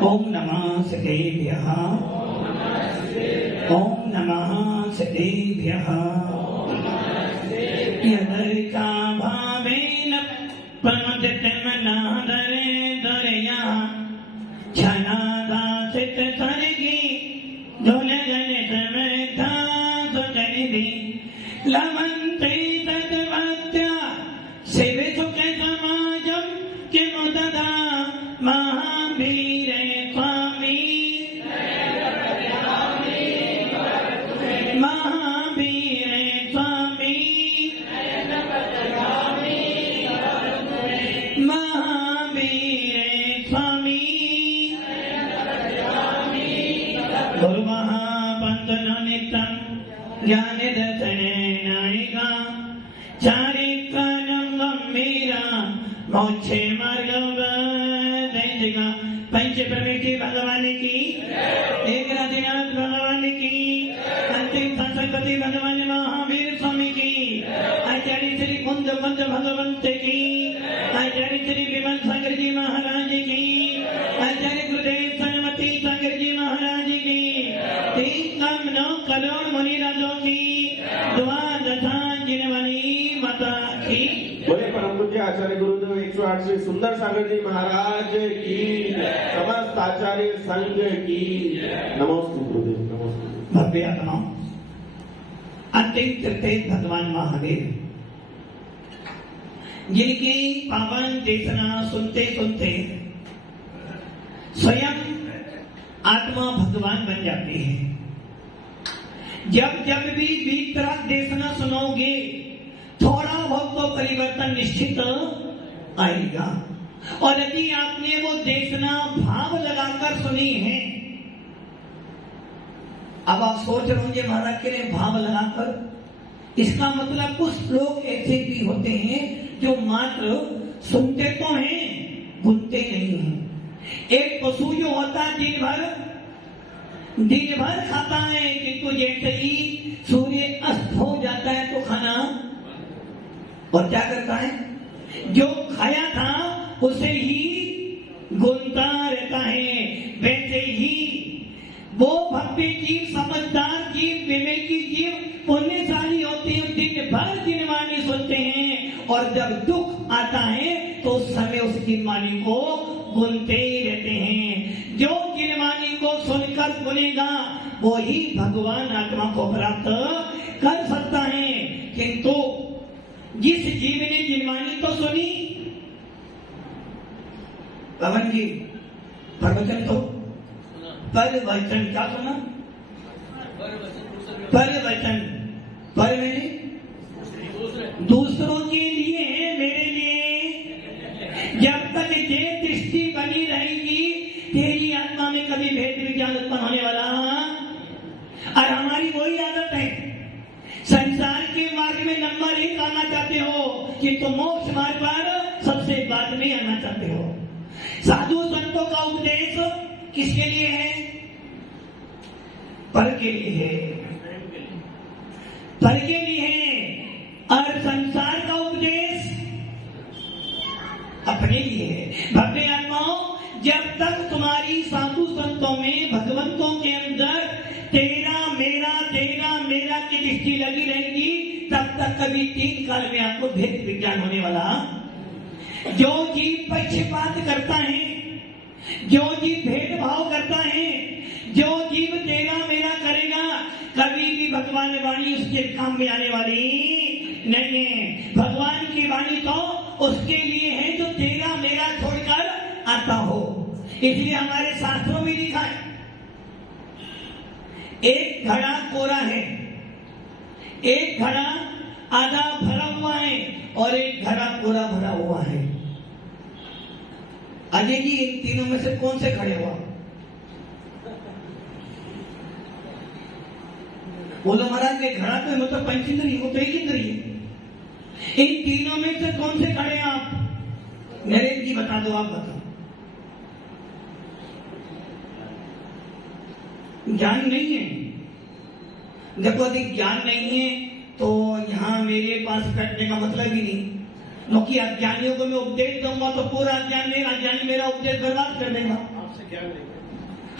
ओम नमः सदेभ्यः। ओम नमः सदेभ्यः। यदर्का भावेन प्रमदितमनादरे दरया छनादासित सर्गी धुलगनित मेधा सुजनिधि लमन्ते तद्भक्त्या शिवे सुख समाजं किमुददा महावीरे स्वामी महावीरे स्वामी महावीरे स्वामी गुरु महापंचनितं ज्ञान दर्शने नायिका चारित्रं गंभीरा मोक्षे मार्ग पंच प्रवेशी भगवान की एक राधिनाथ भगवान की अंतिम संसर्गपति भगवान महावीर स्वामी की आचार्य श्री कुंद कुंद भगवंत की आचार्य श्री विमल सागर जी महाराज की आचार्य गुरुदेव सरस्वती सागर जी महाराज की 3 करोड़ मुनिराजों की द्वादशांजन वाली माता की। बोले परम पूज्य आचार्य गुरुदेव 108 श्री सुंदर सागर जी महाराज की, समस्त आचार्य संघ की नमोस्तु गुरुदेव नमोस्तु। भव्य आत्मा अंतिम तीर्थ भगवान महावीर जिनकी पावन देशना सुनते सुनते स्वयं आत्मा भगवान बन जाती है। जब जब भी वितराग देशना सुनोगे थोड़ा बहुत तो परिवर्तन निश्चित आएगा। और यदि आपने वो देशना भाव लगाकर सुनी है, अब आप सोच रहे होंगे महाराज के लिए भाव लगाकर, इसका मतलब कुछ लोग ऐसे भी होते हैं जो मात्र सुनते तो हैं, बुनते नहीं हैं। एक पशु जो होता है दिन भर खाता है, किंतु जैसे ही सूर्य अस्त हो जाता है तो खाना और क्या करता है, जो खाया था उसे ही गुनता रहता है। वैसे ही वो भक्ति जीव, समझदार जीव, विवेकी जीव पुण्यशाली होते हैं, दिन भर जिनवाणी सुनते हैं और जब दुख आता है तो उस समय उसकी वाणी को गुनते ही रहते हैं। जो जिनवाणी को सुनकर सुनेगा वो ही भगवान आत्मा को प्राप्त कर सकता है। किंतु जिस जीव ने जिनवाणी तो सुनी, पवन जी प्रवचन तो परवचन क्या सुना, परवचन पर मैंने दूसरों के लिए है, मेरे लिए। जब तक ये दृष्टि बनी रहेगी तेरी आत्मा में कभी भेद विज्ञान उत्पन्न होने वाला। और हमारी वही आदत है, संसार के मार्ग में नंबर 1 आना चाहते हो कि तुम मोक्ष मार्ग पर सबसे बाद में आना चाहते हो। साधु संतों का उपदेश किसके लिए है, पर के लिए है, पर के लिए है। और संसार का उपदेश अपने लिए है। भक्ति आत्माओं, जब तक तुम्हारी साधु संतों में, भगवंतों के अंदर तेरा मेरा की दृष्टि लगी रहेगी, तब तक कभी 3 काल में आपको भेद विज्ञान होने वाला। जो जीव पक्षपात करता है, जो जीव भेदभाव करता है, जो जीव तेरा मेरा करेगा, कभी भी भगवान वाणी उसके काम में आने वाली नहीं है। भगवान की वाणी तो उसके लिए है जो तेरा मेरा छोड़कर आता हो। इसलिए हमारे शास्त्रों में लिखा है, एक घड़ा कोरा है, एक घड़ा आधा भरा हुआ है और एक घड़ा पूरा भरा हुआ है। अजय जी, इन तीनों में से कौन से खड़े हुआ? बोलो महाराज के घड़ा तो मतलब पंचेंद्री, वो तो एक इंद्री है। इन तीनों में से कौन से खड़े हैं आप? नरेंद्र जी बता दो, आप बताओ। ज्ञान नहीं है। देखो, अधिक ज्ञान नहीं है तो यहाँ मेरे पास बैठने का मतलब ही नहीं। क्योंकि अज्ञानियों को मैं उपदेश दूंगा तो पूरा अज्ञानी मेरा उपदेश बर्बाद कर देगा।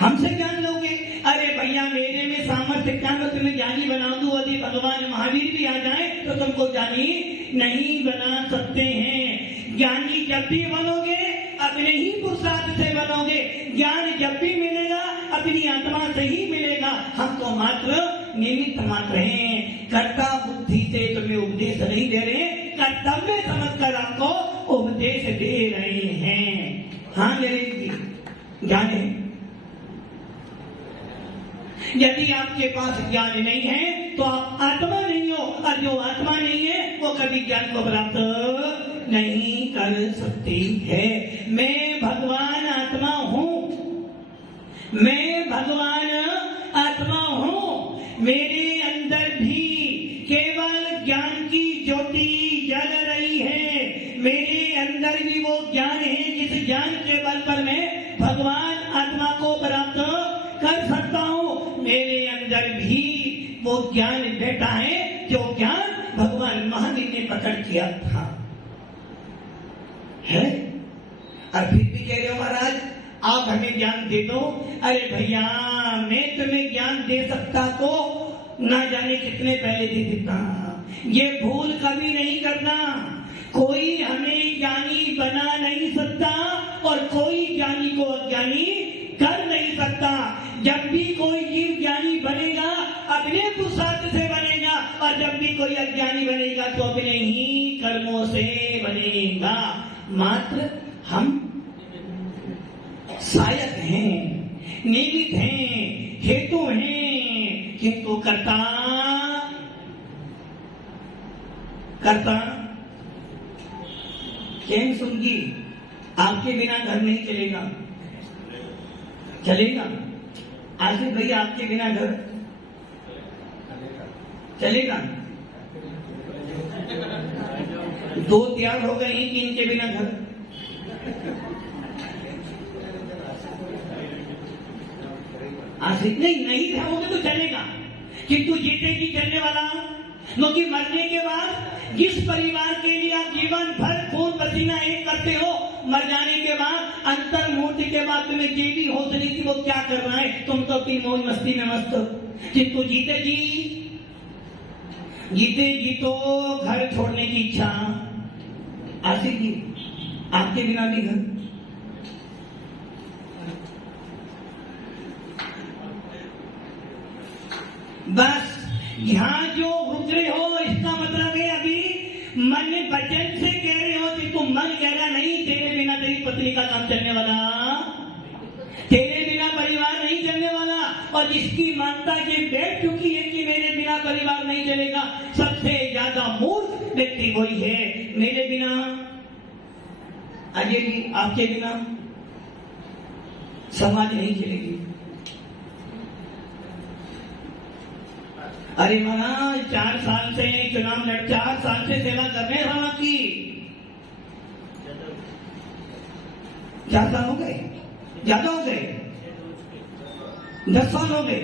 हमसे ज्ञान लोगे? अरे भैया मेरे में सामर्थ्य क्या मैं तुम्हें ज्ञानी बना दूं? यदि भगवान महावीर भी आ जाए तो तुमको ज्ञानी नहीं बना सकते हैं। ज्ञानी जब भी बनोगे अपने ही पुरुषार्थ से बनोगे। ज्ञान जब भी मिलेगा अपनी आत्मा से ही मिलेगा। हम तो मात्र निमित्त मात्र हैं। कर्ता बुद्धि से तुम्हें उपदेश नहीं दे रहे, कर्तव्य समझकर आपको उपदेश दे रहे हैं। हाँ मेरे जी ज्ञान है। यदि आपके पास ज्ञान नहीं है तो आप आत्मा नहीं हो, और जो आत्मा नहीं है वो कभी ज्ञान को प्राप्त नहीं कर सकती है। मैं भगवान आत्मा हूँ, मैं भगवान आत्मा हूँ। मेरे अंदर भी केवल ज्ञान की ज्योति जल रही है। मेरे अंदर भी वो ज्ञान है जिस ज्ञान के बल पर मैं भगवान आत्मा को प्राप्त कर सकता हूँ। मेरे अंदर भी वो ज्ञान बैठा है जो ज्ञान भगवान महावीर ने प्रकट किया था है। और फिर भी कह रहे हो महाराज आप हमें ज्ञान दे दो। अरे भैया मैं तुम्हें ज्ञान दे सकता तो ना जाने कितने पहले दे देता। ये भूल कभी नहीं करना। कोई हमें ज्ञानी बना नहीं सकता और कोई ज्ञानी को अज्ञानी कर नहीं सकता। जब भी कोई जीव ज्ञानी बनेगा अपने पुरुषार्थ से बनेगा, और जब भी कोई अज्ञानी बनेगा तो अपने ही कर्मों से बनेगा। मात्र हम सहायक हैं, निमित्त हैं, हेतु हैं, किंतु कर्ता केम सुनगी आपके बिना घर नहीं चलेगा। चलेगा आसिफ भैया आपके बिना घर चलेगा? दो तैयार हो गए हैं कि इनके बिना घर। आसिफ नहीं रहोगे तो चलेगा, किंतु जीते जी चलने वाला। क्योंकि मरने के बाद जिस परिवार के लिए आप जीवन भर खून पसीना एक करते हो, मर जाने के बाद अंतर मूर्ति के बाद तुम्हें ये भी होश नहीं कि वो क्या कर रहा है। तुम तो अपनी मौज मस्ती में मस्त हो। किंतु जीते जी तो घर छोड़ने की इच्छा। आसिफ जी आपके बिना भी घर। बस यहाँ जो रुद्रे हो इसका मतलब है अभी मन वचन से कह रहे हो कि तुम मन कह रहा नहीं, तेरे बिना तेरी पत्नी का काम चलने वाला, तेरे बिना परिवार नहीं चलने वाला। और जिसकी मानता ये बैठ चुकी है कि मेरे बिना परिवार नहीं चलेगा, सबसे ज्यादा मूर्ख व्यक्ति वही है। मेरे बिना अजय जी आपके बिना समाज नहीं चलेगी। अरे महाराज 4 साल से चुनाव लड़, 4 साल से सेवा कर रहे हैं वहां की। ज्यादा हो गए, ज्यादा हो गए, 10 साल हो गए,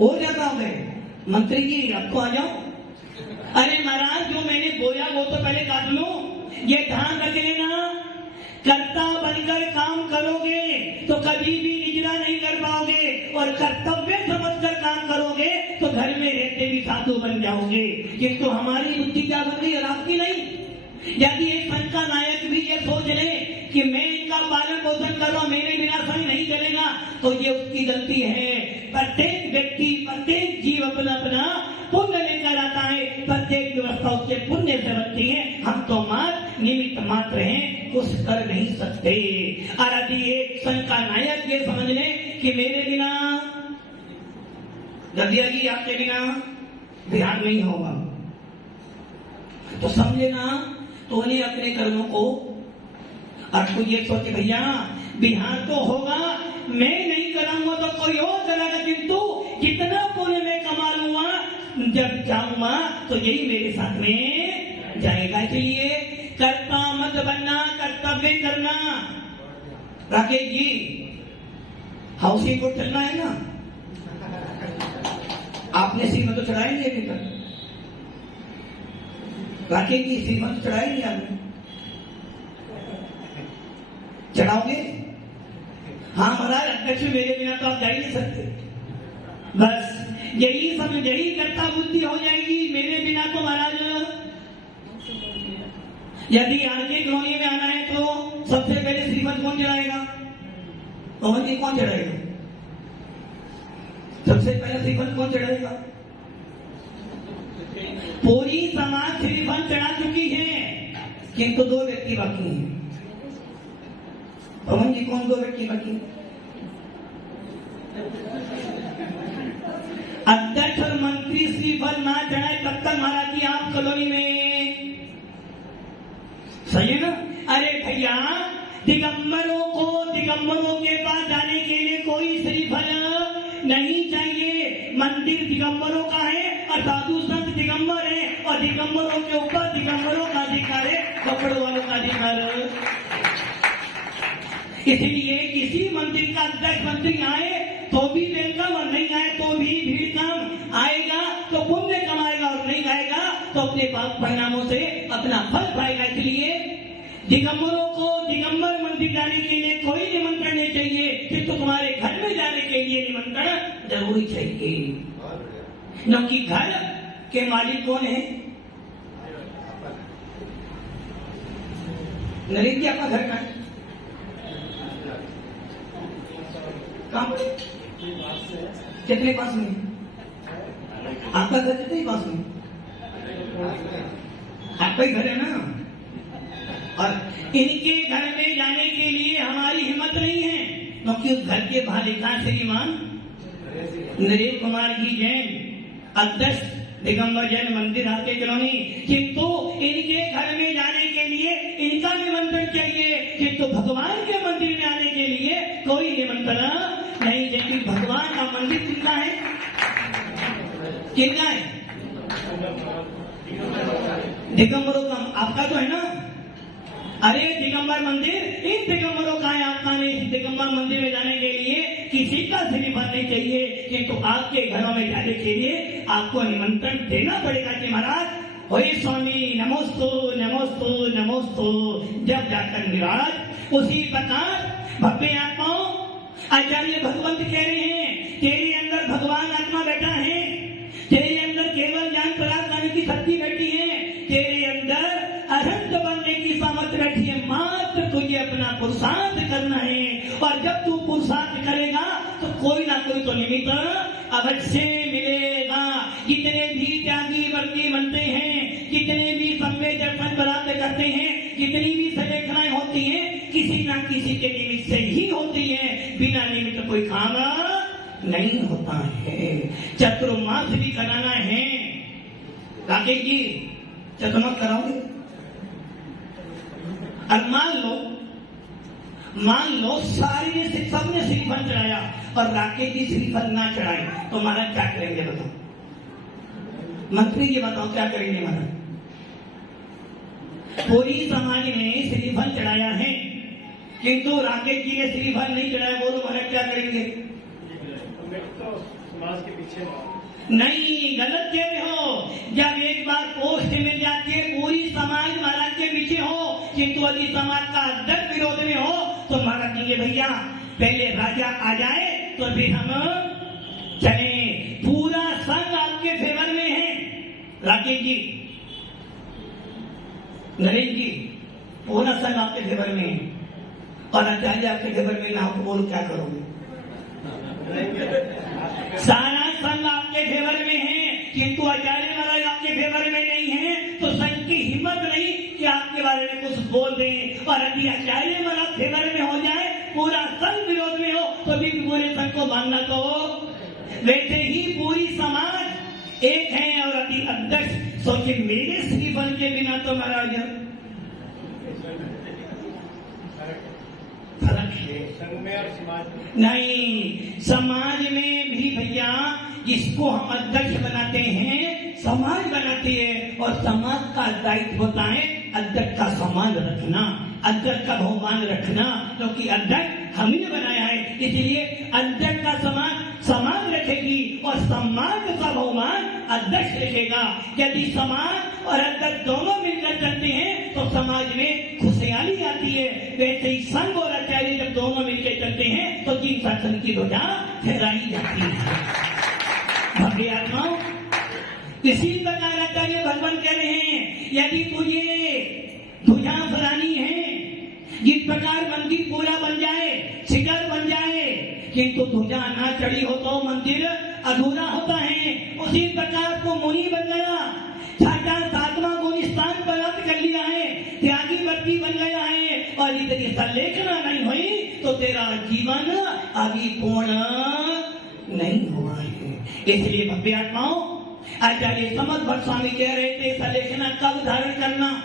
और ज्यादा हो गए। मंत्री जी आपको आ जाओ। अरे महाराज जो मैंने बोया वो तो पहले काट लो। ये ध्यान रख लेना, कर्ता बनकर काम करोगे तो कभी भी निजरा नहीं कर पाओगे, और कर्तव्य समझकर काम करोगे तो घर में रहते भी साधु बन जाओगे। किंतु हमारी बुद्धि क्या बन गई और आपकी नहीं। यदि एक संघ का नायक भी ये सोच ले कि मैं इनका पालन पोषण कर रहा हूं, मेरे बिना संघ नहीं चलेगा, तो ये उसकी गलती है। प्रत्येक व्यक्ति, प्रत्येक जीव अपना अपना पुण्य लेकर आता है, प्रत्येक व्यवस्था उसके पुण्य से बनती है। हम तो मात्र निमित्त मात्र हैं, कुछ कर नहीं सकते। और यदि एक संघ का नायक ये समझ ले कि मेरे बिना गदिया जी आपके बिना बिहार नहीं होगा, तो समझे ना, तो उन्हें अपने कर्मों को आपको ये सोचे भैया बिहार तो होगा, मैं नहीं कराऊंगा तो कोई और करेगा, किंतु जितना पुण्य मैं कमा लूंगा जब जाऊंगा तो यही मेरे साथ में जाएगा। इसलिए कर्ता मत बनना, कर्तव्य करना। राकेश जी हाउसिंग बोर्ड चलना है ना, आपने श्रीमत तो चढ़ाएंगे अभी तक। राकेश जी श्रीमत चढ़ाएंगे आपने? चढ़ाओगे? हाँ महाराज, अध्यक्ष मेरे बिना तो आप जा ही नहीं सकते। बस यही करता बुद्धि हो जाएगी मेरे बिना तो महाराज। यदि आगे कॉलोनी में आना है तो सबसे पहले श्रीफल कौन चढ़ाएगा? पवन जी कौन चढ़ाएगा? सबसे पहले श्रीफल कौन चढ़ाएगा? पूरी समाज श्रीफल चढ़ा चुकी है, किंतु 2 व्यक्ति बाकी हैं। पवन जी कौन 2 व्यक्ति बाकी हैं? अध्यक्ष और मंत्री श्रीफल ना चढ़ाए तब तक महाराज जी आप कॉलोनी में सही है ना? अरे भैया, दिगंबरों के पास जाने के लिए कोई श्रीफल नहीं चाहिए। मंदिर दिगंबरों का है और साधु संत दिगंबर है, और दिगंबरों के ऊपर दिगंबरों का अधिकार है, कपड़ों वालों का अधिकार। इसलिए किसी मंदिर का अध्यक्ष मंत्री आए तो भी वेलकम, और नहीं आए तो भी भीड़ कम। आएगा तो पुण्य कमाएगा, और नहीं आएगा तो अपने पाप परिणामों से अपना फल पाएगा। इसलिए दिगंबरों को दिगंबर मंदिर जाने के लिए कोई निमंत्रण नहीं चाहिए, फिर तो तुम्हारे घर में जाने के लिए निमंत्रण जरूरी चाहिए। क्योंकि घर के मालिक कौन है? नरेंद्र जी, आपका घर कहाँ है? कहाँ? कितने पास में? आपका घर कितने पास में? आपका ही घर है ना? और इनके घर में जाने के लिए हमारी हिम्मत नहीं है, क्योंकि उस घर के बालिका श्रीमान नरेश कुमार जी जैन, अध्यक्ष दिगंबर जैन मंदिर आके कॉलोनी, किंतु इनके घर में जाने के लिए इनका निमंत्रण चाहिए, किंतु भगवान के मंदिर में आने के लिए कोई निमंत्रण नहीं। जैसे भगवान का मंदिर कितना है? कितना है? दिगंबरों का आपका तो है ना? अरे दिगंबर मंदिर इन दिगंबरों का है, आपका नहीं। दिगंबर मंदिर में जाने के लिए किसी का श्रीफल नहीं चाहिए, किंतु आपके घरों में जाने के लिए आपको निमंत्रण देना पड़ेगा कि महाराज ओए स्वामी नमोस्तु नमोस्तु नमोस्तु। जब जाकर निराज उसी प्रकार भव्य आत्माओं आचार्य भगवंत कह रहे हैं, तेरे अंदर भगवान आत्मा बैठा है, तेरे अंदर केवल ज्ञान प्राप्त करने की शक्ति बैठी है, तेरे अंदर अनंत बनने की सामर्थ्य बैठी है। मात्र तुझे अपना पुरुषार्थ करना है, और जब तू पुरुषार्थ करेगा तो कोई ना कोई तो निमित्त अवश्य मिलेगा। कितने भी त्यागी वर्ती बनते हैं, कितने भी संवेद दर्शन प्राप्त करते हैं, कितनी भी संलेखनाएं होती हैं, किसी ना किसी के निमित्त से ही होती है। बिना निमित्त कोई काम नहीं होता है। चतुर्मास भी कराना है। राकेश जी, चतुर्मास कराओगे? और मान लो सारी ने सबने श्रीफल चढ़ाया और राकेश जी श्रीफल ना चढ़ाए, तो महाराज क्या करेंगे बताओ? मंत्री जी बताओ क्या करेंगे महाराज? पूरी समाज ने श्रीफल चढ़ाया है, किंतु राकेश जी ने श्रीफल नहीं चढ़ाया, बोलो महाराज क्या करेंगे? तो समाज के पीछे नहीं, गलत कह रहे हो। जब एक बार पोस्ट मिल जाती है पूरी समाज महाराज के पीछे हो, किंतु यदि समाज का अध्यक्ष विरोध में हो तो महाराज कहेंगे भैया पहले राजा आ जाए तो फिर हम चले। पूरा संघ आपके फेवर में है राकेश जी, नरेंद्र जी, पूरा संघ आपके फेवर में है, और आचार्य आपके फेवर में ना हो तो बोलो क्या करोगे? सारा संघ आपके फेवर में है, किंतु आचार्य महाराज आपके फेवर में नहीं है, तो संघ की हिम्मत नहीं कि आपके बारे में कुछ बोल दें। और यदि आचार्य महाराज फेवर में हो जाए, पूरा संघ विरोध में हो, तो भी पूरे संघ को मानना तो। वैसे ही पूरी समाज एक है, और यदि अध्यक्ष सोचे मेरे श्रीफल के बिना तो महाराज फर्क है। नहीं, समाज में भी भैया जिसको हम अध्यक्ष बनाते हैं समाज बनाती है, और समाज का दायित्व होता है अध्यक्ष का सम्मान रखना, अध्यक्ष का बहुमान रखना, क्योंकि अध्यक्ष हमने बनाया है। इसलिए अध्यक्ष का सम्मान समाज रखेगी और समाज का बहुमान अध्यक्ष लिखेगा। यदि समाज और अध्यक्ष दोनों मिलकर चलते हैं तो समाज में खुशहाली आती है। वैसे ही संघ और आचार्य जब दोनों मिलकर चलते हैं तो जीव शासन की ध्वजा फहराई जाती है। भव्य आत्माओं, इसी प्रकार आचार्य भगवान कह रहे हैं, यदि तुझे ध्वजा फहरानी है, जिस प्रकार मंदिर पूरा बन जाए, शिखर बन जाए, किंतु ध्वजा ना चढ़ी हो तो मंदिर अधूरा होता है। उसी प्रकार को मुनि बन गया, छठा सातवां गुण स्थान प्राप्त कर लिया है, त्यागी व्यक्ति बन गया है, और इतनी संलेखना नहीं हुई तो तेरा जीवन अभी पूर्ण नहीं हुआ है। इसलिए भव्य आत्माओं, आचार्य समर्थ भट्ट स्वामी कह रहे थे, संलेखना कब धारण करना?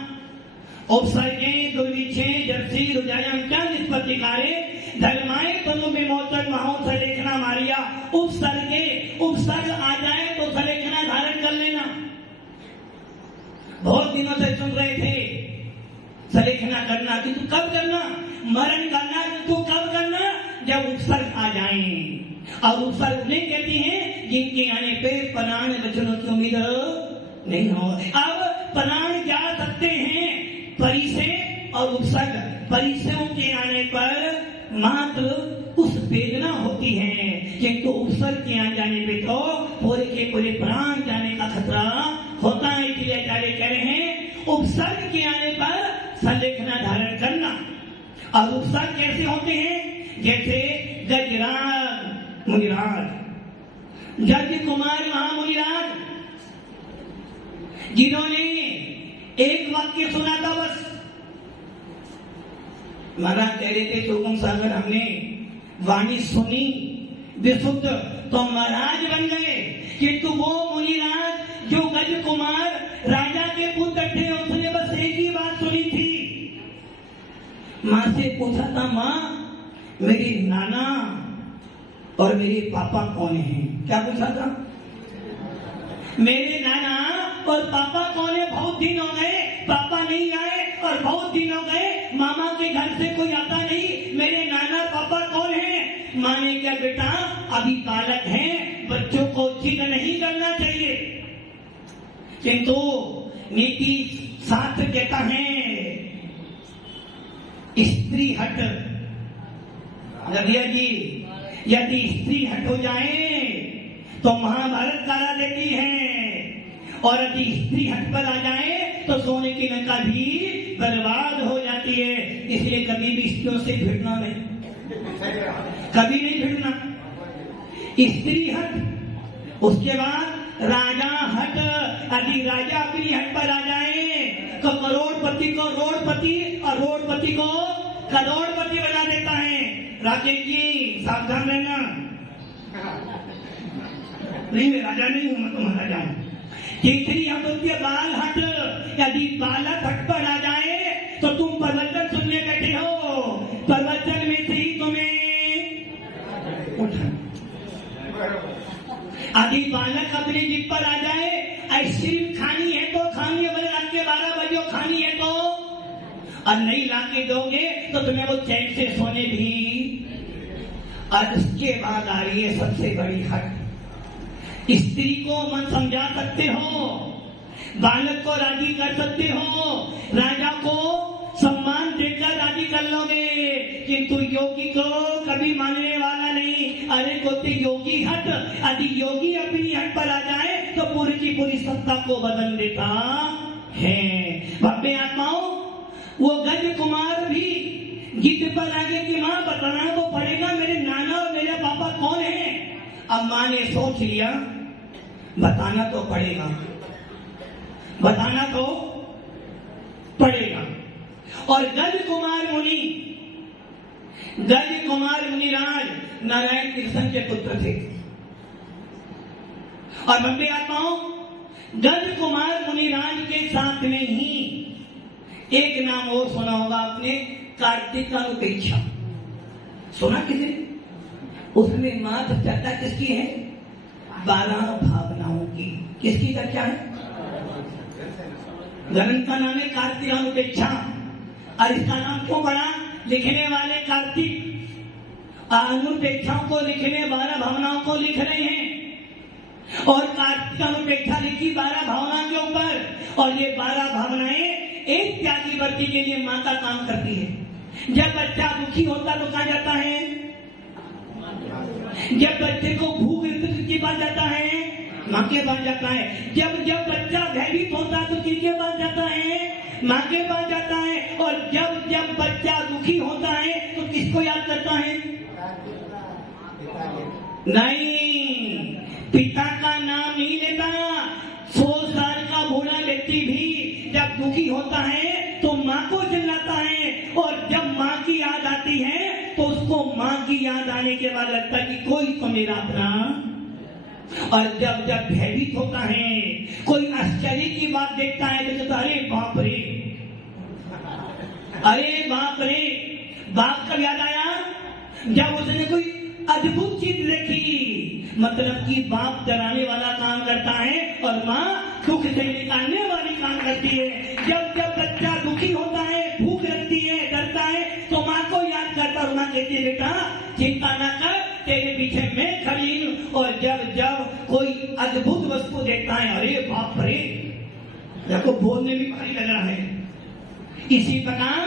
उपसर्गे दुर्विच्छे जर्सी रुजायम क्या निष्पत्ति कारे धर्माए तनु विमोचन महो संलेखना मारिया। उपसर्ग आ जाए तो संलेखना धारण कर लेना। बहुत दिनों से सुन रहे थे संलेखना करना, किंतु कब करना? मरण करना, किंतु कब करना? जब उपसर्ग आ जाए। और उपसर्ग नहीं कहती हैं जिनके आने पे प्राण वचनों की उम्मीद नहीं हो। अब प्राण जा सकते हैं परिचय और उपसर्ग। परिचयों के आने पर मात्र उस वेदना होती है, किंतु उपसर्ग के आ जाने पे तो पूरे के पूरे प्राण जाने का खतरा होता है। इसलिए आचार्य कह रहे हैं, उपसर्ग के आने पर संलेखना धारण करना। और उपसर्ग कैसे होते हैं? जैसे गजराज मुनिराज, जज कुमार महामुनिराज, जिन्होंने एक वाक्य सुना था बस। महाराज कह रहे थे सुगम सागर हमने वाणी सुनी विशुद्ध तो महाराज बन गए, किंतु वो मुनिराज जो गज कुमार राजा के पुत्र थे, उसने बस एक ही बात सुनी थी। माँ से पूछा था, माँ मेरे नाना और मेरे पापा कौन हैं? क्या पूछा था? मेरे नाना और पापा कौन है? बहुत दिन हो गए पापा नहीं आए, और बहुत दिन हो गए मामा के घर से कोई आता नहीं। मेरे नाना पापा कौन है? माँ ने क्या, बेटा अभी बालक हैं, बच्चों को जिद नहीं करना चाहिए। किंतु नीति शास्त्र कहता है स्त्री हट। रविया जी, यदि स्त्री हट हो जाए तो महाभारत करा देती है, और यदि स्त्री हट पर आ जाए तो सोने की लंका भी बर्बाद हो जाती है। इसलिए कभी भी स्त्रियों से भिड़ना नहीं, कभी नहीं भिड़ना। स्त्री हट, उसके बाद राजा हट। यदि राजा अपनी हट पर आ जाए तो करोड़पति को रोड़पति और रोड़पति को करोड़पति बना देता है। राकेश जी सावधान रहना, नहीं मैं राजा नहीं हूं, मैं तो महाराजा हूं। तीसरी हम बोलते बाल हट। यदि बालक हट पर आ जाए तो तुम प्रवचन सुनने बैठे हो, प्रवचन में से ही तुम्हें उठा। यदि बालक अपनी जिद पर आ जाए, आइसक्रीम खानी है तो खानी है, बोले रात के 12 बजे खानी है तो, और नहीं लाके दोगे तो तुम्हें वो चैन से सोने भी। और उसके बाद आ रही है सबसे बड़ी हट। स्त्री को मन समझा सकते हो, बालक को राजी कर सकते हो, राजा को सम्मान देकर राजी कर लोगे, किंतु योगी को कभी मानने वाला नहीं। अरे कोते योगी हट। यदि योगी अपनी हट पर आ जाए तो पूरी की पूरी सत्ता को बदल देता है। भव्य आत्माओं, वो गज कुमार भी जिद पर आगे की माँ बताना तो पड़ेगा, मेरे नाना और मेरे पापा कौन है। अब माँ ने सोच लिया बताना तो पड़ेगा, बताना तो पड़ेगा। और गज कुमार मुनिराज नारायण कृष्ण के पुत्र थे। और भव्य आत्माओं, गज कुमार मुनिराज के साथ में ही एक नाम और सुना होगा आपने, कार्तिकानुपेक्षा। सुना किसी? उसमें मात्र चर्चा किसकी है? 12 भावनाओं की। किसकी चर्चा है? ग्रंथ का नाम है कार्तिकानुपेक्षा। और इसका नाम क्यों पड़ा? लिखने वाले कार्तिक अनुपेक्षाओं को लिखने, 12 भावनाओं को लिख रहे हैं। और कार्तिका में व्याख्या लिखी 12 भावना के ऊपर, और ये 12 भावनाएं एक त्यागी वर्ती के लिए माँ का काम करती है। जब बच्चा दुखी होता तो कहाँ जाता है? जब बच्चे को भूख किसके पास जाता है? माँ के पास जाता है। जब बच्चा भयभीत होता तो किसके पास जाता है? माँ के पास जाता है। और जब बच्चा दुखी होता है तो किसको याद करता है? नहीं, पिता का नाम नहीं लेता। 100 साल का बूढ़ा व्यक्ति भी जब दुखी होता है तो माँ को चिल्लाता है, और जब माँ की याद आती है तो उसको माँ की याद आने के बाद लगता है कि कोई तो मेरा अपना। और जब भयभीत होता है, कोई आश्चर्य की बात देखता है तो कहता अरे बाप रे, अरे बाप रे। बाप कब याद आया? जब उसने कोई अद्भुत चीज देखी। मतलब कि बाप डराने वाला काम करता है और माँ दुख से निकालने वाली काम करती है। जब बच्चा दुखी होता है, भूख लगती है, डरता है तो माँ को याद करता और माँ कहती है बेटा चिंता न कर, तेरे पीछे मैं खड़ी हूँ। और जब कोई अद्भुत वस्तु देखता है, अरे बाप रे, देखो बोलने में भारी लग रहा है। इसी प्रकार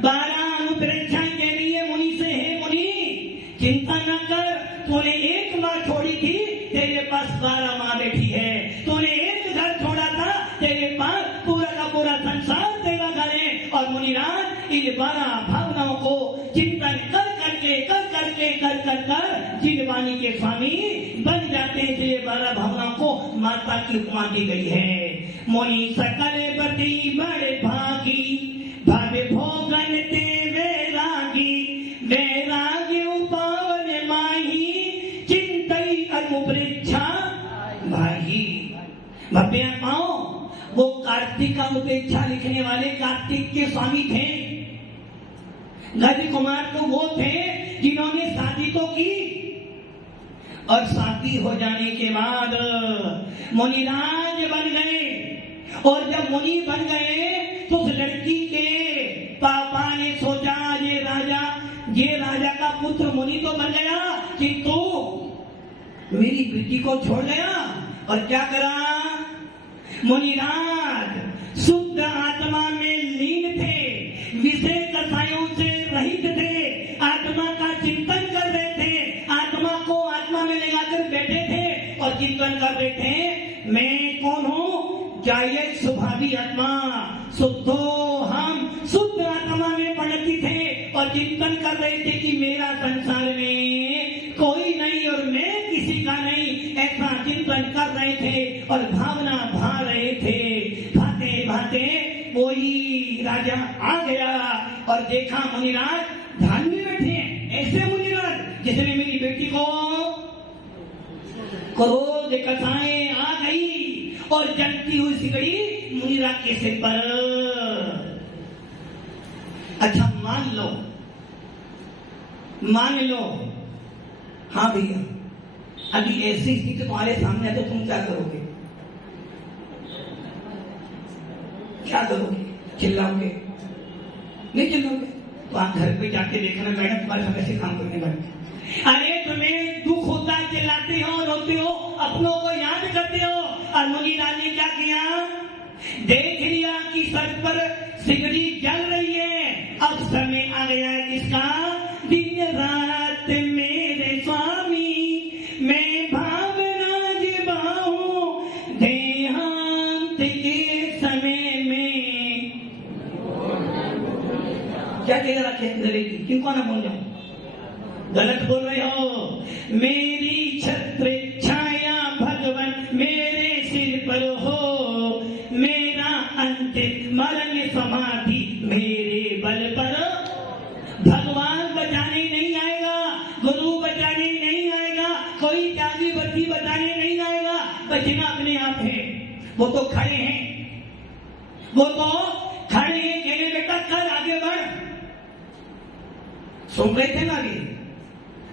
12 अनुप्रेक्षाएं कह रही है मुनि से, हे मुनि चिंता न कर, तूने एक माँ छोड़ी थी, तेरे पास 12 माँ बैठी है। तूने एक घर छोड़ा था, तेरे पास पूरा का पूरा संसार तेरा घर है। और मुनिराज इन 12 भावनाओं को चिंतन कर जिनवाणी के स्वामी बन जाते हैं। इसलिए 12 भावनाओं को माता की उपमा दी गई है। मुनि सकल पति बड़े भागी, भव भोगन ते वैरागी, वैराग्य उपावन माही, चिंतई अनुप्रेक्षा भाई। भव्य पाओ, वो कार्तिक का अनुप्रेक्षा लिखने वाले कार्तिक के स्वामी थे। गज कुमार तो वो थे जिन्होंने शादी तो की, और शादी हो जाने के बाद मुनिराज बन गए। और जब मुनि बन गए तो उस लड़की के पापा ने सोचा ये राजा का पुत्र मुनि तो बन गया, किंतु मेरी बेटी को छोड़ गया। और क्या करा? मुनिराज शुद्ध आत्मा में लीन थे, विषय कसायों से रहित थे, आत्मा का चिंतन कर रहे थे, आत्मा को आत्मा में लगाकर बैठे थे और चिंतन कर रहे थे मैं कौन हूँ? जायज स्वभावी आत्मा, शुद्धो हम शुद्ध आत्मा में पड़ती थे और चिंतन कर रहे थे कि मेरा संसार में कोई नहीं और मैं किसी का नहीं, ऐसा चिंतन कर रहे थे और भावना भा रहे थे। भाते भाते वही राजा आ गया और देखा मुनिराज ध्यान में बैठे हैं। ऐसे मुनिराज जिसने मेरी बेटी को क्रोध कथाएं आ गई और जलती हुई सिकड़ी मुनिराज के सिर पर। अच्छा मान लो हाँ भैया, अभी ऐसी स्थिति तुम्हारे सामने है तो तुम क्या करोगे? क्या करोगे? चिल्लाओगे? नहीं चिल्लाओगे? तो आप घर पे जाके देखना मैडम तुम्हारे सामने से काम करने लगे। अरे तुम्हें दुख होता है, चिल्लाते हो, रोते हो, अपनों को याद करते हो। और मुनिराज ने क्या किया? देख लिया कि सर पर सिगड़ी जल रही है, अब समय आ गया है किसका? दिन रात मेरे स्वामी मैं भावना जिबाऊं, देहांत के समय में। क्या कह रहा है? किनको ना बोल जाऊं? गलत बोल रहे हो। मेरी छत्र छाया भगवान मेरे सिर पर हो, मेरा अंतिम मरण समाधि मेरे बल पर। भगवान बचाने नहीं आएगा, गुरु बचाने नहीं आएगा, कोई त्यागी वर्ती बचाने नहीं आएगा, बचना अपने आप है। वो तो खड़े हैं, वो तो खड़े हैं, कहने बेटा कर आगे बढ़। सुन रहे थे ना? आगे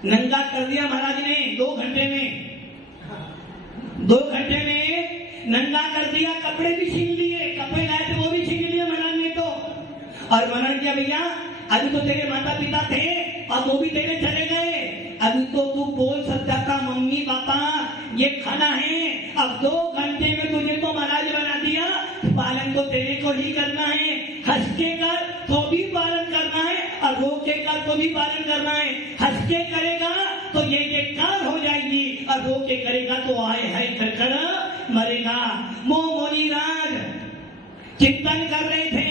नंगा कर दिया महाराज ने 2 घंटे में, 2 घंटे में नंगा कर दिया। कपड़े भी छीन लिए, कपड़े लाए थे वो भी छीन लिए महाराज ने तो। और महाराज क्या भैया, अभी तो तेरे माता पिता थे और वो भी तेरे चले गए, अभी तो तू बोल सकता था मम्मी पापा ये खाना है, अब 2 घंटे में तुझे तो महाराज बना दिया, पालन तो तेरे को ही करना है। हंस के कर तो भी पालन करना है और रो के कर तो भी पालन करना है। हंस के करेगा तो ये कार हो जाएगी और रो के करेगा तो आए है कर मरेगा। मोनी राज चिंतन कर रहे थे,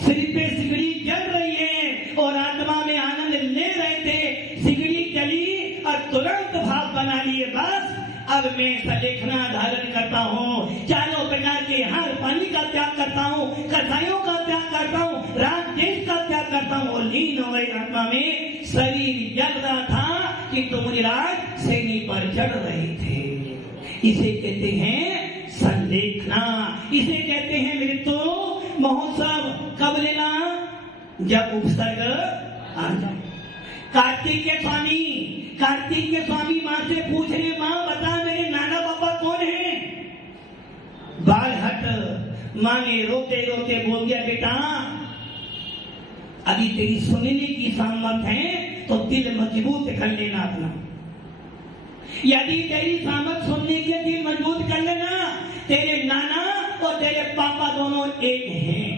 सिर पे सिगड़ी जल रही है और आत्मा में आनंद ले रहे थे। सिगड़ी जली और तुरंत भाव बना लिए, बस अब मैं सलेखना धारण करता हूँ, चारों प्रकार के हर पानी का त्याग करता हूँ, कसायों का त्याग करता हूँ, राग देश का त्याग करता हूँ और लीन हो गई आत्मा में। शरीर जल रहा था कि तुम राज सेनी पर चढ़ रहे थे। इसे कहते हैं संलेखना, इसे कहते हैं मृत्यु महोत्सव। कब लेना? जब उपसर्ग आ जाए। कार्तिक के स्वामी माँ से पूछ रहे, माँ बता मेरे नाना पापा कौन है? बालहट माँ ने रोते रोते बोल दिया, बेटा अभी तेरी सुनने की सामर्थ है तो दिल मजबूत कर लेना अपना। यदि तेरी सामर्थ सुनने के दिल मजबूत कर लेना, तेरे नाना और तेरे पापा दोनों एक हैं।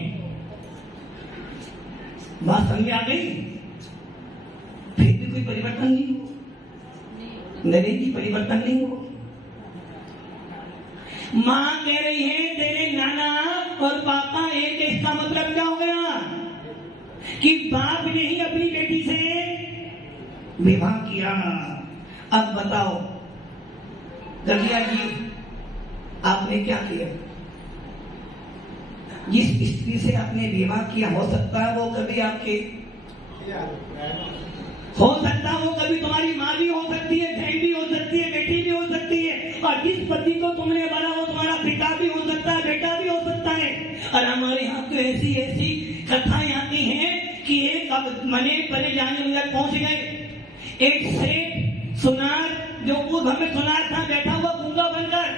बात समझ आ गई? फिर भी कोई परिवर्तन नहीं हो, नरेंद्र परिवर्तन नहीं हो। माँ कह रही है तेरे नाना और पापा एक, इसका मतलब क्या हो गया कि बाप ने ही अपनी बेटी से विवाह किया। अब बताओ दलिया जी, आपने क्या किया? जिस स्त्री से आपने विवाह किया, हो सकता है वो कभी आपके, हो सकता है वो कभी तुम्हारी माँ भी हो सकती है, बहन भी हो सकती है, बेटी भी हो सकती है, और जिस पति को तुमने बना वो तुम्हारा पिता भी हो सकता है, बेटा भी हो सकता है। और हमारे यहाँ तो ऐसी ऐसी कथाएं आती हैं कि एक अब मने परे जाने तक पहुंच गए। एक सेठ सुनार, जो उस हमें सुनार था, बैठा हुआ गूंगा बनकर।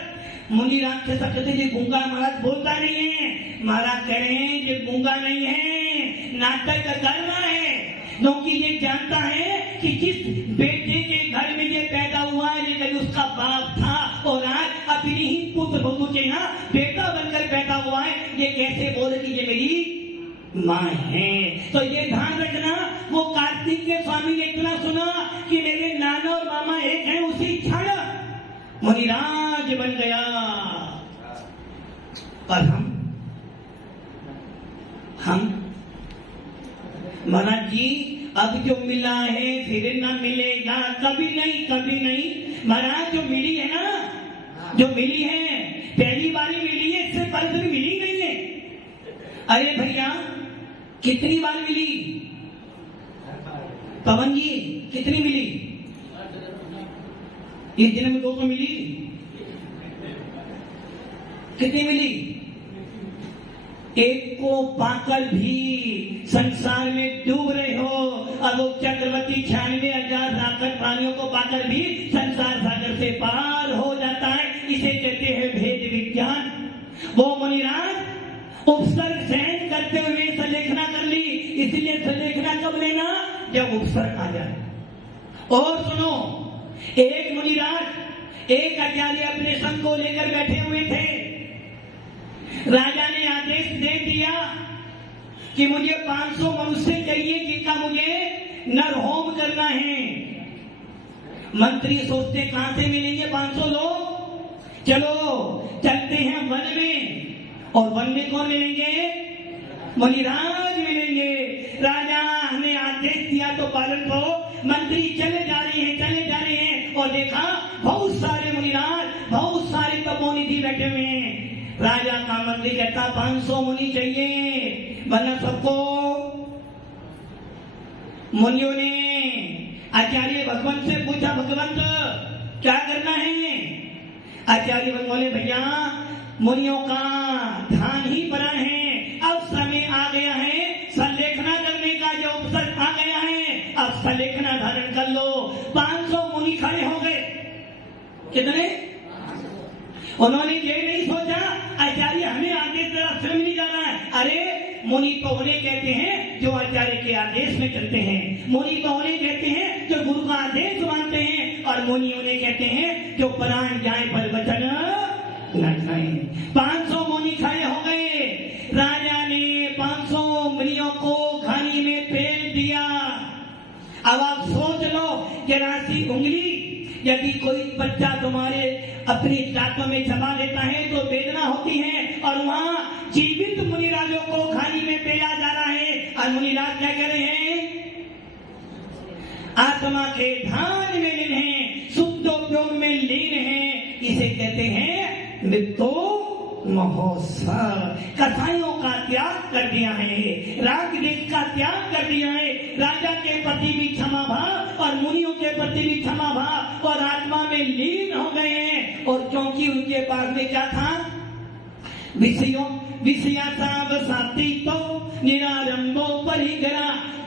मुनि राम के सकते ये गूंगा महाराज बोलता नहीं है। महाराज कह रहे हैं ये गूंगा नहीं है, नाटक कर रहा है, क्योंकि ये जानता है कि जिस बेटे के घर में ये पैदा हुआ ये कभी उसका बाप था और आज अपनी ही पुत्र बधू के यहाँ बेटा बनकर पैदा हुआ है। ये कैसे बोले कि ये मेरी माँ है? तो ये ध्यान रखना, वो कार्तिक के स्वामी ने इतना सुना कि मेरे नाना और मामा एक हैं, उसी क्षण मुनिराज बन गया। और हम महाराज जी अब जो मिला है फिर न मिलेगा, कभी नहीं कभी नहीं। महाराज जो मिली है ना, जो मिली है पहली बारी मिली है, इससे पहले कभी मिली नहीं है। अरे भैया कितनी बार मिली? पवन जी कितनी मिली? इस दिन में 200 मिली? कितनी मिली? एक को पाकर भी संसार में डूब रहे हो, और वो चक्रवर्ती 96,000 राक्षस प्राणियों को पाकर भी संसार सागर से पार हो जाता है। इसे कहते हैं भेद विज्ञान। वो मुनिराज उपसर्ग सहन करते हुए सलेखना कर ली, इसलिए सलेखना कब लेना? जब उपसर्ग आ जाए। और सुनो, एक मुनिराज एक आचार्य अपने संग को लेकर बैठे हुए थे। राजा ने आदेश दे दिया कि मुझे 500 मनुष्य चाहिए जिनका मुझे नर होम करना है। मंत्री सोचते कहां से मिलेंगे 500 लोग? चलो चलते हैं वन में। और वन में कौन मिलेंगे? मुनिराज मिलेंगे। राजा ने आदेश दिया तो पालन करो। मंत्री चले जा रहे हैं और देखा बहुत सारे मुनिराज, बहुत सारे तपोनिधि बैठे हुए हैं। राजा का मंत्री कहता 500 मुनि चाहिए, वरना सबको। मुनियों ने आचार्य भगवंत से पूछा, भगवंत क्या करना है? आचार्य भगवान बोले, भैया मुनियों का ध्यान ही बना है, अब समय आ गया है सलेखना करने का, जो अवसर आ गया है, अब सलेखना धारण कर लो। 500 मुनि खड़े हो गए। कितने? उन्होंने ये नहीं सोचा आचार्य हमें आगे रास्ते में नहीं जाना है, अरे मुनि तो उन्हें कहते हैं जो आचार्य के आदेश में चलते हैं, मुनि तो उन्हें कहते हैं जो गुरु का आदेश मानते हैं, और मुनि उन्हें कहते हैं जो प्राण जाए पर वचन न जाए। 500 मुनि खड़े हो गए, राजा ने 500 मुनियों को घानी में फेंक दिया। अब आप सोच लो, जरा सी उंगली यदि कोई बच्चा तुम्हारे अपनी दांतों में चबा लेता है तो वेदना होती है, और वहां जीवित मुनिराजों को खानी में पेला जा रहा है, और मुनिराज क्या कह रहे हैं? आत्मा के ध्यान में लीन है, शुद्धोपयोग में लीन है। इसे कहते हैं मृत्यु महोत्सव। कसाईयों का त्याग कर दिया है, राग देश का त्याग कर दिया है, राजा के प्रति भी क्षमा भाव और मुनियों के प्रति भी क्षमा भाव, और आत्मा में लीन हो गए हैं। और क्योंकि उनके पास में क्या था? तो निरारंभो परिग्रह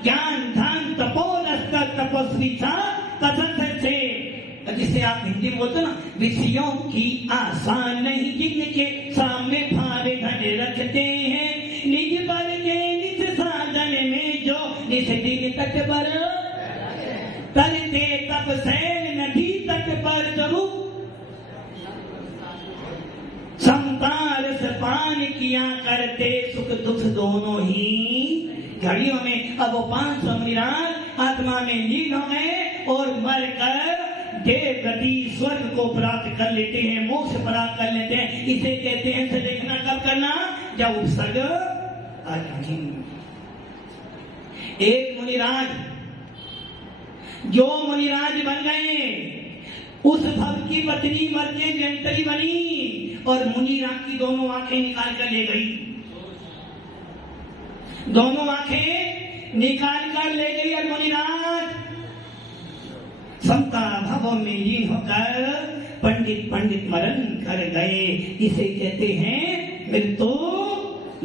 ज्ञान ध्यान तपोदस्त तपस्वी से, जिसे आप हिंदी में बोलते ना, विषयों की आशा नहीं जिनके सामने भारे धन रखते हैं, निज बल के निज साधन में जो निज दिन तट पर तरते तप सैल नदी तट पर जरूर संतार से पान किया करते, सुख दुख दोनों ही घड़ियों में। अब वो 500 मुनिराज आत्मा में लीन हो गए और मरकर देव गति स्वर्ग को प्राप्त कर लेते हैं, मोक्ष प्राप्त कर लेते हैं। इसे कहते हैं सलेखना कब करना? जब उपसर्ग आ जाए। एक मुनिराज जो मुनिराज बन गए, उस भक्त की पत्नी मर के जयंतरी बनी और मुनिराज की दोनों आंखें निकाल कर ले गई, दोनों आंखें निकाल कर ले गई, और मुनिराज समता भाव में लीन होकर पंडित मरण कर गए। इसे कहते हैं मृत्यु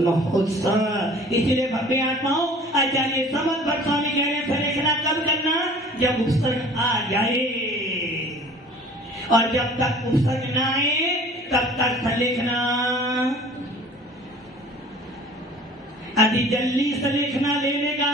महोत्सव। इसलिए भव्य आत्माओं, आचार्य समर्थ भट्ट स्वामी कह रहे सलेखना कब करना? जब उपसर्ग आ जाए, और जब तक उपसर्ग न आए तब तक सलेखना। यदि जल्दी सलेखना ले लेगा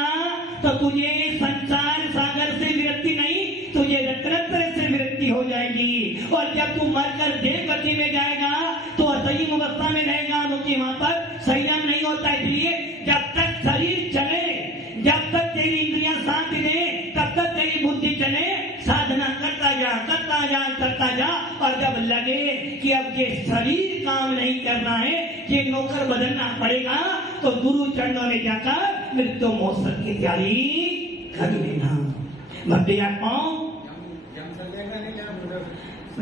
तो तुझे संसार सागर से विरक्ति नहीं, तुझे रत्नत्र से विरक्ति हो जाएगी। और जब तू मरकर देव गति में जाएगा तो असही अवस्था में रहेगा, क्योंकि वहां पर संयम नहीं होता। इसलिए जब तक शरीर चले, जब तक तेरी इंद्रियां साथ दे, तब तक तेरी बुद्धि चले, साधना करता जा करता जा करता जा। और जब लगे कि अब ये शरीर काम नहीं करना है, ये नौकर बदलना पड़ेगा, तो गुरु चरणों में जाकर मृत्यु महोत्सव की तैयारी कर लेना। भक्ति आत्माओं,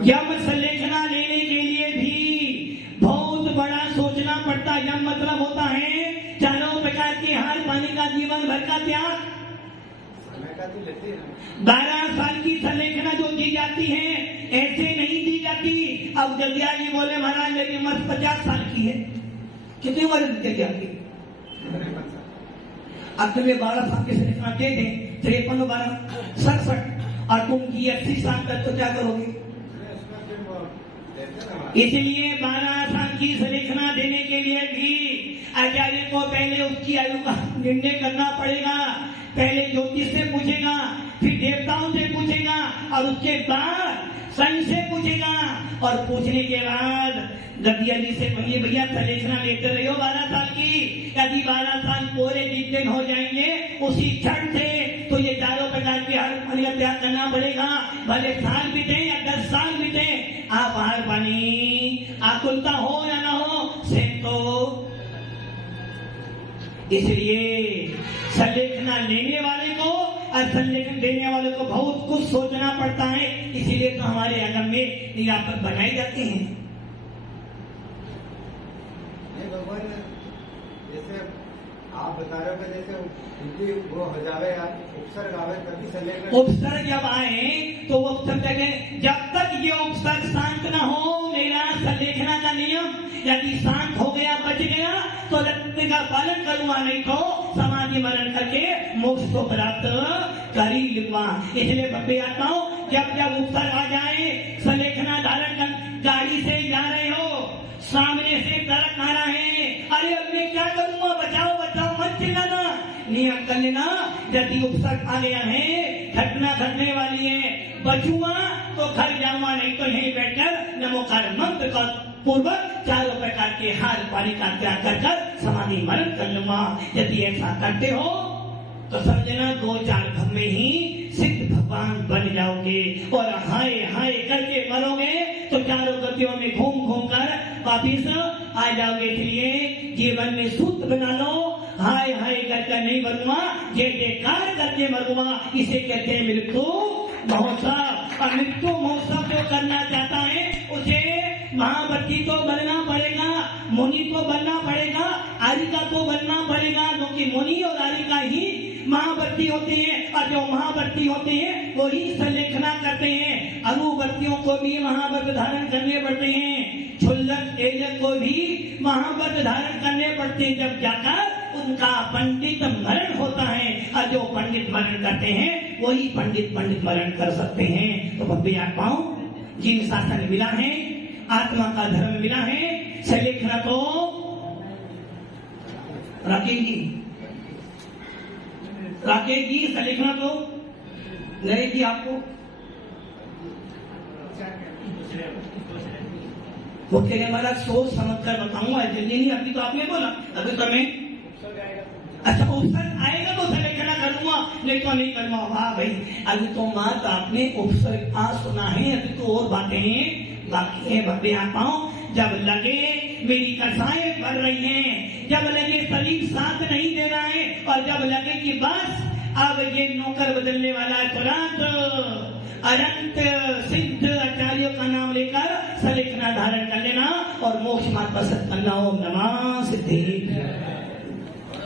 यम सलेखना लेने के लिए भी बहुत बड़ा सोचना पड़ता है। यम मतलब होता है चारों प्रकार के हार पानी का जीवन भर का त्याग। 12 साल की सलेखना जो दी जाती है ऐसे नहीं दी जाती। अब जल्दिया जी बोले महाराज मेरी उम्र 50 साल की है, कितनी उम्र दी जाती? अब तुम्हें 12 साल की सलेखना दे दें, 53 12 67, और तुम की 80 साल तक तो क्या करोगे? इसलिए 12 साल की सलेखना देने के लिए भी आचार्य को पहले उसकी आयु का निर्णय करना पड़ेगा। पहले ज्योतिष से पूछेगा, फिर देवताओं से पूछेगा, और उसके बाद संघ से पूछेगा, और पूछने के बाद गद्दिया जी से कहिए भैया सलेखना लेते रहे हो 12 साल की। यदि 12 साल पूरे दिन हो जाएंगे उसी क्षण से, तो ये चारों प्रकार के हर पानी का त्याग करना पड़ेगा। भले साल बीते या 10 साल बीते, आप हर पानी आकुलता हो या ना हो से तो। इसलिए सलेखना लेने वाले को और सलेखन देने वाले को बहुत कुछ सोचना पड़ता है। इसीलिए तो हमारे आगम में नियामत बनाई जाती है। जैसे आप बता रहे हो, जैसे उनकी वो हो जावे, उपसर्ग आवे तभी सलेखन। उपसर्ग जब आए तो वो उपसर्ग, जब तक ये उपसर्ग शांत न हो, मेरा सलेखना का नियम यदि शांत हो गया, बच गया, तो रत्न का पालन करूंगा, नहीं तो समाधि मरण करके मोक्ष को प्राप्त कर ही लूंगा। इसलिए भव्य आत्माओं, जब जब उपसर्ग आ जाए, सलेखना धारण कर, गाड़ी से जा रहे हो, सामने से ट्रक आ रहा है, अरे अब मैं क्या करूंगा, बचाओ बचाओ, नियम कर लेना। यदि उपसर्ग आ गया है, घटना घटने वाली है, बचुआ तो घर जाऊंगा, नहीं तो यहीं बैठकर नमोकार मंत्र का पूर्वक चारों प्रकार के हार पानी का त्याग कर समाधि मरण कर लूंगा। यदि ऐसा करते हो तो समझना 2-4 घर में ही सिद्ध भगवान बन जाओगे और हाय हाय करके मरोगे तो चारों गतियों में घूम घूम कर वापिस आ जाओगे। इसलिए जीवन में सूत्र बना लो, हाय हाय करके नहीं मरूंगा, जय जयकार करके मरूंगा। इसे कहते हैं मृत्यु महोत्सव। और मृत्यु महोत्सव जो करना चाहता है उसे महाव्रती तो बनना पड़ेगा, मुनि तो बनना पड़ेगा, आरिका तो बनना पड़ेगा, क्योंकि मुनि और आरिका ही महाव्रती होते हैं और जो महाव्रती होते हैं वो ही संलेखना करते हैं। अनुवर्तियों को भी महाव्रत धारण करने पड़ते हैं, क्षुल्लक एजक को भी महाव्रत धारण करने पड़ते हैं, जब जाकर उनका पंडित मरण होता है। और जो पंडित मरण करते हैं वही पंडित मरण कर सकते हैं। तो भव्य आत्माओं, जिन शासन मिला है, आत्मा का धर्म मिला है, संलेखना तो राकेश जी संलेखना तो नरेश जी आपको वो कह रहे हमारा सोच समझ कर बताऊंगा, जल्दी नहीं। अभी तो आपने बोला, अभी तो मैं अच्छा उपसर्ग आएगा तो संलेखना करूंगा, नहीं तो नहीं करूंगा। वाह भाई, अभी तो मात्र आपने उपसर्ग आ सुना है, अभी तो और बातें बाकी है। भव्य आत्माओं, जब लगे मेरी कसाएं बढ़ रही हैं, जब लगे शरीर साथ नहीं दे रहा है, और जब लगे कि बस अब ये नौकर बदलने वाला है, तुरंत अनंत सिद्ध आचार्यों का नाम लेकर संलेखना धारण कर लेना और मोक्ष मार्ग पसंद करना। ओम नमः सिद्धेश्वराय।